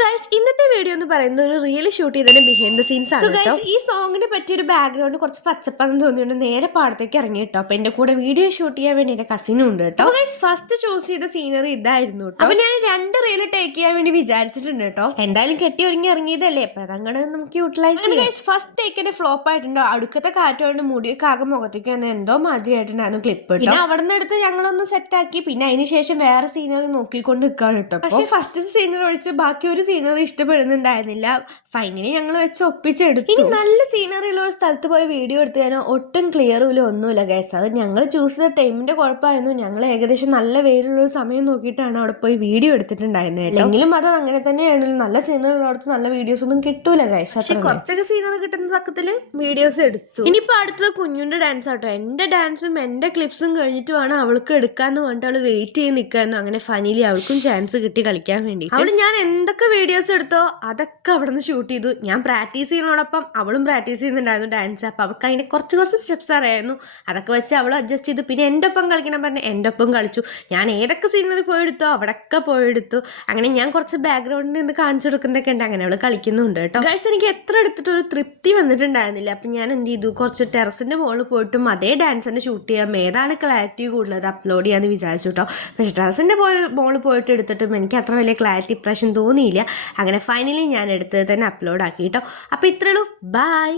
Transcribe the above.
Guys ഇന്നത്തെ video എന്ന് പറയുന്നത് ഒരു റിയൽ ഷൂട്ട് ചെയ്തതിന്റെ ബിഹൈൻഡ് ദ സീൻസ് ആണ്. ഗൈസ് ഈ സോങ്ങിന് പറ്റിയ ഒരു ബാക്ക്ഗ്രൗണ്ട് കുറച്ച് പച്ചപ്പാന്ന് തോന്നിയുണ്ട് നേരെ പാടത്തേക്ക് ഇറങ്ങി കേട്ടോ. അപ്പൊ എന്റെ കൂടെ വീഡിയോ ഷൂട്ട് ചെയ്യാൻ വേണ്ടി എന്റെ കസിനും ഉണ്ട് കേട്ടോ. ഗൈസ് ഫസ്റ്റ് ചൂസ് ചെയ്ത സീനറി ഇതായിരുന്നു കേട്ടോ. അപ്പൊ ഞാൻ 2 റീൽ ടേക്ക് ചെയ്യാൻ വേണ്ടി വിചാരിച്ചിട്ടുണ്ട് കേട്ടോ. എന്തായാലും കെട്ടി ഒരുങ്ങി ഇറങ്ങിയതല്ലേ, അപ്പൊ അതങ്ങനെ നമുക്ക് യൂട്ടിലൈസ് ചെയ്യാം. ഗൈസ് ഫസ്റ്റ് ടേക്കിന്റെ ഫ്ലോപ്പ് ആയിട്ടുണ്ടോ, അടുക്കത്തെ കാറ്റുകൊണ്ട് മുടിയൊക്കെ ആകെ മുഖത്തേക്ക് തന്നെ എന്തോ മാതിരി ആയിട്ടുണ്ടായിരുന്നു ക്ലിപ്പ്. പിന്നെ അവിടെ നിന്ന് എടുത്ത് ഞങ്ങളൊന്ന് സെറ്റ് ആക്കി. പിന്നെ അതിന് ശേഷം വേറെ സീനറി നോക്കിക്കൊണ്ട് നിൽക്കാണ് കേട്ടോ. പക്ഷെ ഫസ്റ്റ് സീനറി ഒഴിച്ച് ബാക്കി ഒരു സീനറി ഇഷ്ടപ്പെടുന്നുണ്ടായിരുന്നില്ല. ഫൈനലി ഞങ്ങൾ വെച്ച് ഒപ്പിച്ചെടുത്തു. ഇനി നല്ല സീനറിയുള്ള ഒരു സ്ഥലത്ത് പോയി വീഡിയോ എടുത്തു കഴിഞ്ഞാൽ ഒട്ടും ക്ലിയറും ഒന്നുമില്ല ഗൈസ്. അത് ഞങ്ങൾ ചൂസ് ചെയ്ത ടൈമിന്റെ കുഴപ്പമായിരുന്നു. ഞങ്ങൾ ഏകദേശം നല്ല വെയിലുള്ള ഒരു സമയം നോക്കിയിട്ടാണ് അവിടെ പോയി വീഡിയോ എടുത്തിട്ടുണ്ടായിരുന്നത്. എങ്കിലും അത് അങ്ങനെ തന്നെയാണ്. നല്ല സീനറി ഉള്ളിടത്ത് നല്ല വീഡിയോസ് ഒന്നും കിട്ടൂല ഗൈസ്. പക്ഷെ കുറച്ചൊക്കെ സീനറി കിട്ടുന്ന തക്കത്തില് വീഡിയോസ് എടുത്തു. ഇനിയിപ്പോ അടുത്തത് കുഞ്ഞുന്റെ ഡാൻസ് ആട്ടോ. എന്റെ ഡാൻസും എന്റെ ക്ലിപ്സും കഴിഞ്ഞിട്ട് വേണം അവൾക്ക് എടുക്കാന്ന് പറഞ്ഞിട്ട് അവള് വെയിറ്റ് ചെയ്ത് നിൽക്കായിരുന്നു. അങ്ങനെ ഫൈനലി അവൾക്കും ചാൻസ് കിട്ടി കളിക്കാൻ വേണ്ടി. അവള് ഞാൻ എന്തൊക്കെ വീഡിയോസ് എടുത്തോ അതൊക്കെ അവിടെ നിന്ന് ഷൂട്ട് ചെയ്തു. ഞാൻ പ്രാക്ടീസ് ചെയ്യുന്നതോടൊപ്പം അവളും പ്രാക്ടീസ് ചെയ്യുന്നുണ്ടായിരുന്നു ഡാൻസ്. അപ്പൊ അവൾക്ക് അതിന്റെ കുറച്ച് സ്റ്റെപ്സ് അറിയായിരുന്നു. അതൊക്കെ വെച്ച് അവൾ അഡ്ജസ്റ്റ് ചെയ്തു. പിന്നെ എൻ്റെ ഒപ്പം കളിക്കണം പറഞ്ഞ് എൻ്റെ ഒപ്പം കളിച്ചു. ഞാൻ ഏതൊക്കെ സീനറി പോയെടുത്തോ അവിടെയൊക്കെ പോയെടുത്തു. അങ്ങനെ ഞാൻ കുറച്ച് ബാക്ക്ഗ്രൗണ്ടിൽ നിന്ന് കാണിച്ചു കൊടുക്കുന്നതൊക്കെ ഉണ്ട്. അങ്ങനെ അവള് കളിക്കുന്നുണ്ട് കേട്ടോ. ഗൈസ് എനിക്ക് എത്ര എടുത്തിട്ട് ഒരു തൃപ്തി വന്നിട്ടുണ്ടായിരുന്നില്ല. അപ്പൊ ഞാൻ എന്ത് ചെയ്തു, കുറച്ച് ടെറസിന്റെ മുകളിൽ പോയിട്ടും അതേ ഡാൻസ് തന്നെ ഷൂട്ട് ചെയ്യാം, ഏതാണ് ക്ലാരിറ്റി കൂടുതൽ അപ്ലോഡ് ചെയ്യാന്ന് വിചാരിച്ചു കേട്ടോ. പക്ഷെ ടെറസിന്റെ മുകളിൽ പോയിട്ട് എടുത്തിട്ടും എനിക്ക് അത്ര വലിയ ക്ലാരിറ്റി ഇപ്രാവശ്യം തോന്നിയില്ല. അങ്ങനെ ഫൈനലി ഞാൻ എടുത്തത് തന്നെ അപ്ലോഡ് ആക്കി കേട്ടോ. അപ്പോൾ ഇത്രയുള്ളൂ. ബൈ.